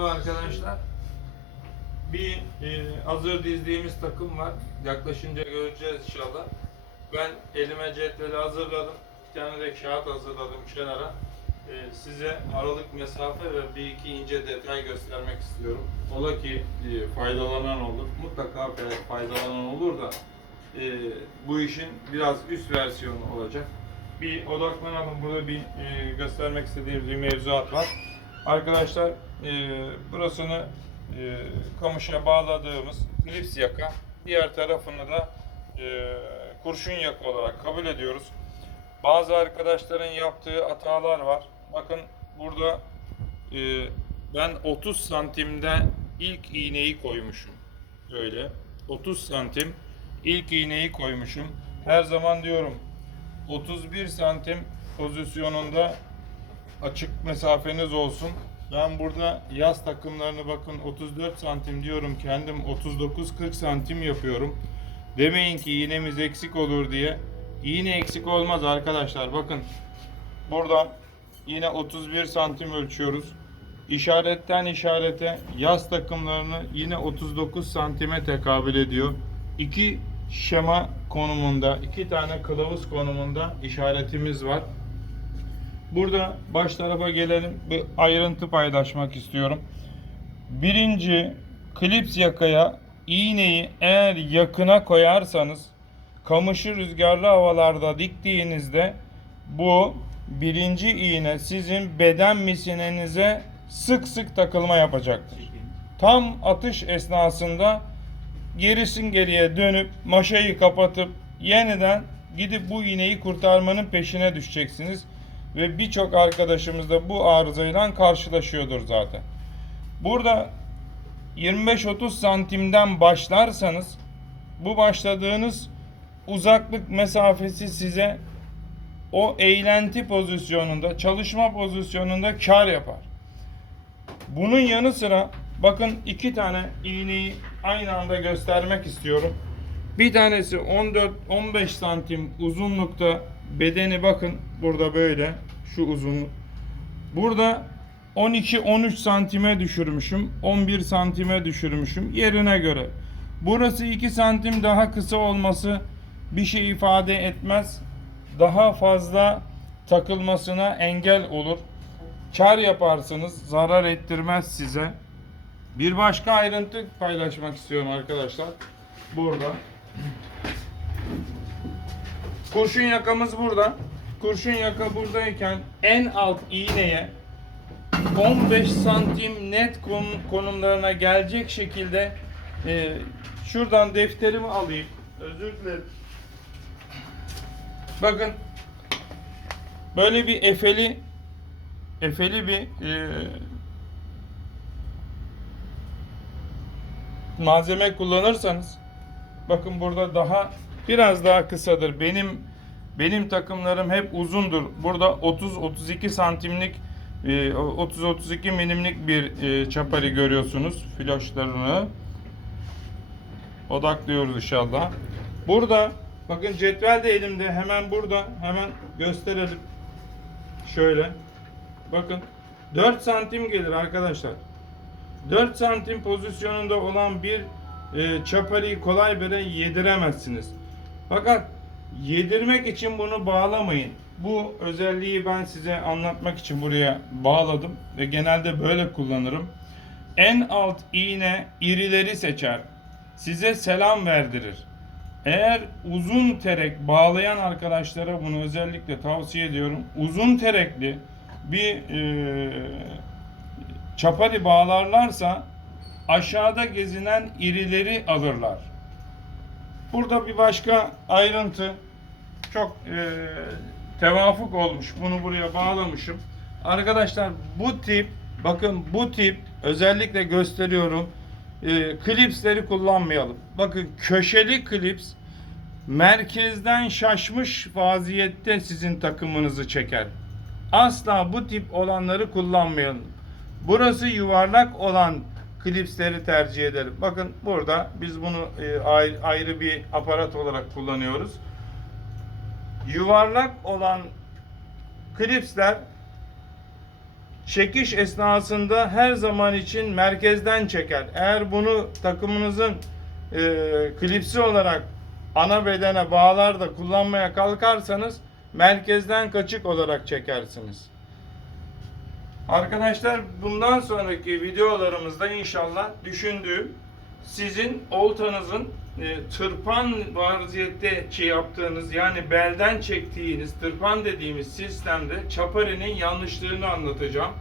Arkadaşlar. Bir e, hazır dizdiğimiz takım var. Yaklaşınca göreceğiz inşallah. Ben elime cetveli hazırladım. Bir tane de kağıt hazırladım kenara. E, size aralık mesafe ve bir iki ince detay göstermek istiyorum. Ola ki e, faydalanan olur. Mutlaka fa- faydalanan olur da e, bu işin biraz üst versiyonu olacak. Bir odaklanalım. Burada bir e, göstermek istediğim bir mevzuat var. Arkadaşlar e, burasını e, kamışa bağladığımız klips yaka, diğer tarafını da e, kurşun yaka olarak kabul ediyoruz. Bazı arkadaşların yaptığı hatalar var. Bakın burada e, ben 30 santimde ilk iğneyi koymuşum. Böyle 30 santim ilk iğneyi koymuşum. Her zaman diyorum 31 santim pozisyonunda açık mesafeniz olsun. Ben burada yaz takımlarını bakın 34 santim diyorum kendim 39-40 santim yapıyorum. Demeyin ki iğnemiz eksik olur diye. İğne eksik olmaz arkadaşlar bakın. Buradan yine 31 santim ölçüyoruz. İşaretten işarete yaz takımlarını yine 39 santime tekabül ediyor. İki şema konumunda, iki tane kılavuz konumunda işaretimiz var. Burada baş tarafa gelelim. Bir ayrıntı paylaşmak istiyorum. Birinci klips yakaya iğneyi eğer yakına koyarsanız kamışı rüzgarlı havalarda diktiğinizde bu birinci iğne sizin beden misinenize sık sık takılma yapacaktır. Tam atış esnasında gerisin geriye dönüp maşayı kapatıp yeniden gidip bu iğneyi kurtarmanın peşine düşeceksiniz. Ve birçok arkadaşımız da bu arızayla karşılaşıyordur zaten. Burada 25-30 santimden başlarsanız bu başladığınız uzaklık mesafesi size o eğlenti pozisyonunda, çalışma pozisyonunda kar yapar. Bunun yanı sıra bakın iki tane iğneyi aynı anda göstermek istiyorum. Bir tanesi 14-15 santim uzunlukta bedeni bakın burada böyle şu uzunluk. Burada 12-13 santime düşürmüşüm. 11 santime düşürmüşüm yerine göre. Burası 2 santim daha kısa olması bir şey ifade etmez. Daha fazla takılmasına engel olur. Kar yaparsınız, zarar ettirmez size. Bir başka ayrıntı paylaşmak istiyorum arkadaşlar. Burada. Kurşun yakamız burada. Kurşun yaka buradayken en alt iğneye 15 santim net kon- konumlarına gelecek şekilde e, şuradan defterimi alayım. Özür dilerim. Bakın böyle bir efeli efeli bir e, malzeme kullanırsanız bakın burada daha biraz daha kısadır. Benim benim takımlarım hep uzundur. Burada 30-32 santimlik 30-32 milimlik bir e, çapari görüyorsunuz floşlarını. Odaklıyoruz inşallah. Burada bakın cetvel de elimde hemen burada hemen gösterelim. Şöyle. Bakın 4 santim gelir arkadaşlar. 4 santim pozisyonunda olan bir e, çapariyi kolay böyle yediremezsiniz. Fakat yedirmek için bunu bağlamayın. Bu özelliği ben size anlatmak için buraya bağladım ve genelde böyle kullanırım. En alt iğne irileri seçer. Size selam verdirir. Eğer uzun terek bağlayan arkadaşlara bunu özellikle tavsiye ediyorum. Uzun terekli bir e, çapari bağlarlarsa aşağıda gezinen irileri alırlar. Burada bir başka ayrıntı çok e, tevafuk olmuş. Bunu buraya bağlamışım. Arkadaşlar bu tip bakın bu tip özellikle gösteriyorum. E, klipsleri kullanmayalım. Bakın köşeli klips merkezden şaşmış vaziyette sizin takımınızı çeker. Asla bu tip olanları kullanmayalım. Burası yuvarlak olan klipsleri tercih ederim. Bakın burada biz bunu e, ayrı, bir aparat olarak kullanıyoruz. Yuvarlak olan klipsler çekiş esnasında her zaman için merkezden çeker. Eğer bunu takımınızın e, klipsi olarak ana bedene bağlar da kullanmaya kalkarsanız merkezden kaçık olarak çekersiniz. Arkadaşlar bundan sonraki videolarımızda inşallah düşündüğüm sizin oltanızın e, tırpan vaziyette şey yaptığınız yani belden çektiğiniz tırpan dediğimiz sistemde çaparinin yanlışlığını anlatacağım.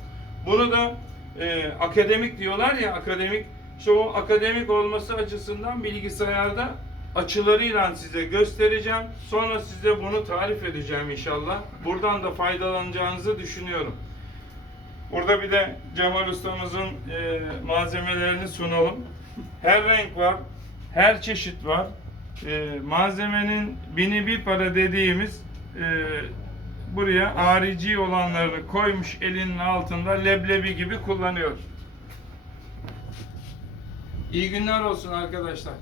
Bunu da e, akademik diyorlar ya akademik işte o akademik olması açısından bilgisayarda açılarıyla size göstereceğim. Sonra size bunu tarif edeceğim inşallah. Buradan da faydalanacağınızı düşünüyorum. Burada bir de Cemal ustamızın e, malzemelerini sunalım. Her renk var, her çeşit var. E, malzemenin bini bir para dediğimiz e, buraya harici olanlarını koymuş elinin altında leblebi gibi kullanıyor. İyi günler olsun arkadaşlar.